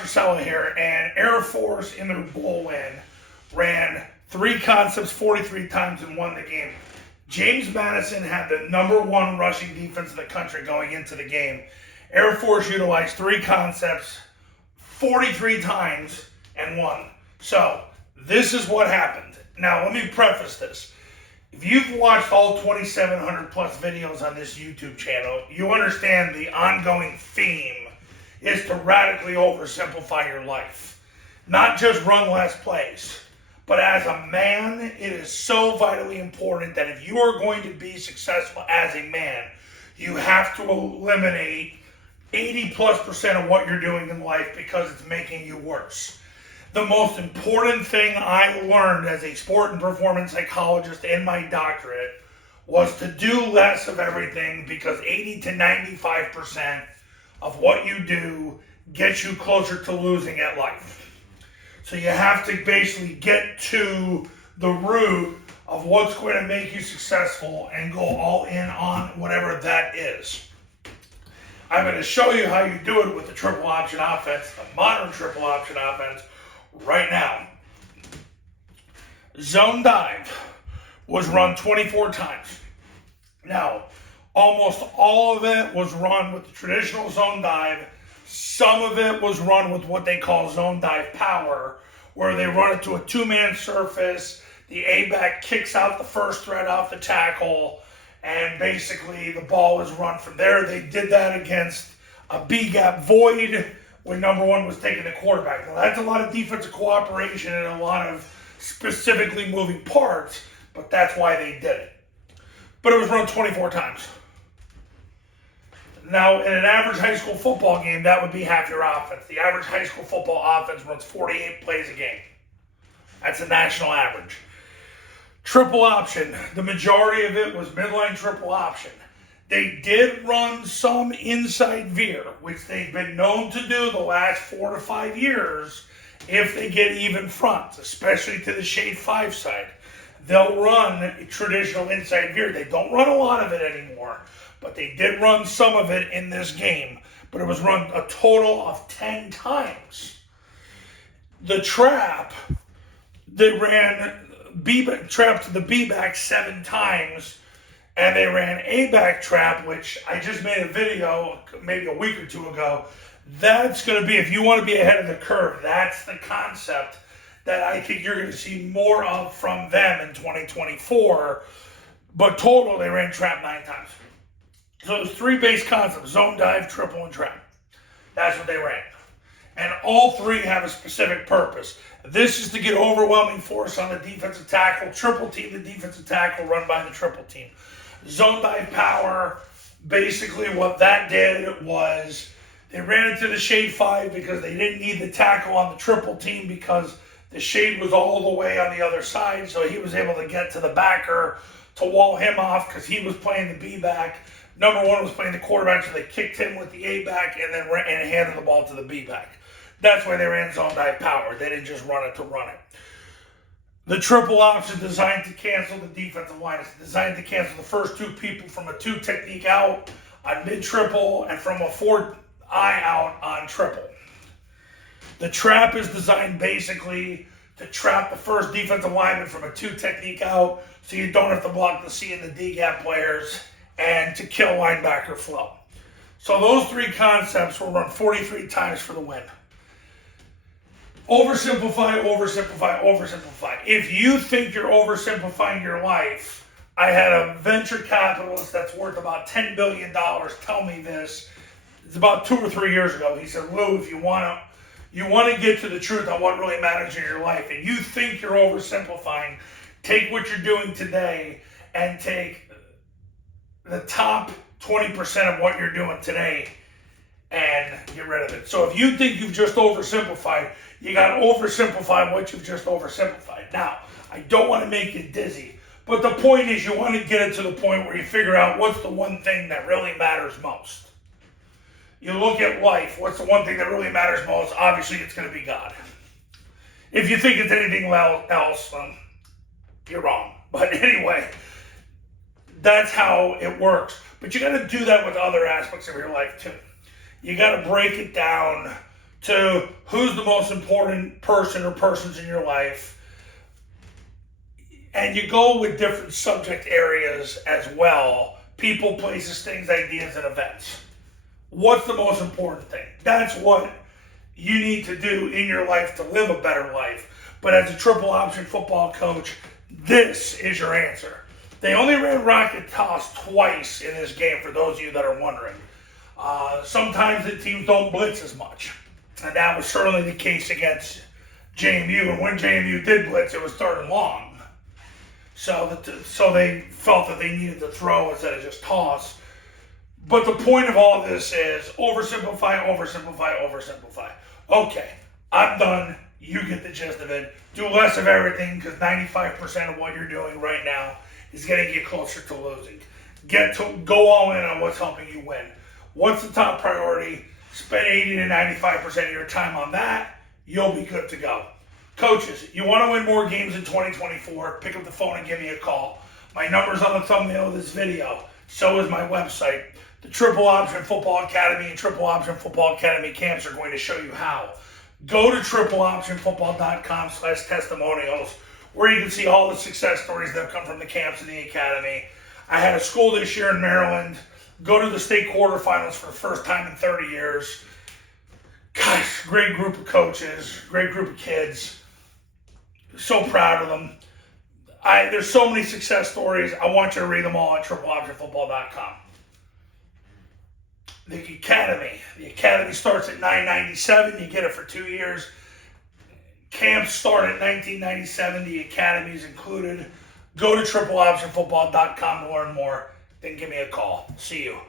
Dr. Sella here, and Air Force in their bowl win ran 3 concepts 43 times and won the game. James Madison had the #1 rushing defense in the country going into the game. Air Force utilized 3 concepts 43 times and won. So this is what happened. Now let me preface this. If you've watched all 2,700 plus videos on this YouTube channel, you understand the ongoing theme is to radically oversimplify your life. Not just run less plays, but as a man, it is so vitally important that if you are going to be successful as a man, you have to eliminate 80+% of what you're doing in life because it's making you worse. The most important thing I learned as a sport and performance psychologist in my doctorate was to do less of everything, because 80 to 95% of what you do gets you closer to losing at life. So you have to basically get to the root of what's going to make you successful and go all in on whatever that is. I'm going to show you how you do it with the triple option offense, the modern triple option offense, right now. Zone dive was run 24 times. Now, almost all of it was run with the traditional zone dive. Some of it was run with what they call zone dive power, where they run it to a 2-man surface. The A-back kicks out the first thread off the tackle, and basically the ball is run from there. They did that against a B-gap void when #1 was taking the quarterback. Now, that's a lot of defensive cooperation and a lot of specifically moving parts, but that's why they did it. But it was run 24 times. Now, in an average high school football game, that would be half your offense. The average high school football offense runs 48 plays a game. That's a national average. Triple option, the majority of it was midline triple option. They did run some inside veer, which they've been known to do the last 4 to 5 years if they get even fronts, especially to the shade 5 side. They'll run a traditional inside veer. They don't run a lot of it anymore, but they did run some of it in this game. But it was run a total of 10 times. The trap, they ran trap to the B-back 7 times, and they ran A-back trap, which I just made a video maybe a week or 2 ago. That's going to be, if you want to be ahead of the curve, that's the concept that I think you're going to see more of from them in 2024. But total, they ran trap 9 times. So it was 3 base concepts: zone dive, triple, and trap. That's what they ran. And all 3 have a specific purpose. This is to get overwhelming force on the defensive tackle. Triple team the defensive tackle, run by the triple team. Zone dive power, basically what that did was they ran it to the shade 5 because they didn't need the tackle on the triple team because the shade was all the way on the other side. So he was able to get to the backer to wall him off because he was playing the B-back. #1 was playing the quarterback, so they kicked him with the A-back and then handed the ball to the B-back. That's why they ran zone dive power. They didn't just run it to run it. The triple option designed to cancel the defensive line. It's designed to cancel the first 2 people from a 2 technique out on mid-triple and from a 4 eye out on triple. The trap is designed basically to trap the first defensive lineman from a 2 technique out so you don't have to block the C and the D gap players, and to kill linebacker flow. So those 3 concepts were run 43 times for the win. Oversimplify, oversimplify, oversimplify. If you think you're oversimplifying your life, I had a venture capitalist that's worth about $10 billion tell me this. It's about 2 or 3 years ago. He said, Lou, if you want to get to the truth on what really matters in your life, and you think you're oversimplifying, take what you're doing today and take the top 20% of what you're doing today and get rid of it. So if you think you've just oversimplified, you got to oversimplify what you've just oversimplified. Now, I don't want to make you dizzy, but the point is you want to get it to the point where you figure out what's the one thing that really matters most. You look at life, what's the one thing that really matters most? Obviously, it's going to be God. If you think it's anything else, you're wrong. But anyway, that's how it works. But you got to do that with other aspects of your life too. You got to break it down to who's the most important person or persons in your life. And you go with different subject areas as well. People, places, things, ideas, and events. What's the most important thing? That's what you need to do in your life to live a better life. But as a triple option football coach, this is your answer. They only ran rocket toss twice in this game, for those of you that are wondering. Sometimes the teams don't blitz as much. And that was certainly the case against JMU. And when JMU did blitz, it was third and long. So they felt that they needed to throw instead of just toss. But the point of all this is oversimplify, oversimplify, oversimplify. Okay, I'm done. You get the gist of it. Do less of everything, because 95% of what you're doing right now is getting you closer to losing. Go all in on what's helping you win. What's the top priority? Spend 80 to 95% of your time on that. You'll be good to go. Coaches, you want to win more games in 2024, pick up the phone and give me a call. My number's on the thumbnail of this video. So is my website. The Triple Option Football Academy and Triple Option Football Academy camps are going to show you how. Go to tripleoptionfootball.com/testimonials, where you can see all the success stories that have come from the camps and the academy. I had a school this year in Maryland go to the state quarterfinals for the first time in 30 years. Gosh, great group of coaches, great group of kids. So proud of them. There's so many success stories. I want you to read them all at tripleoptionfootball.com. The academy starts at $9.97. You get it for 2 years. Camps start at $19.97. The academy is included. Go to tripleoptionfootball.com to learn more. Then give me a call. See you.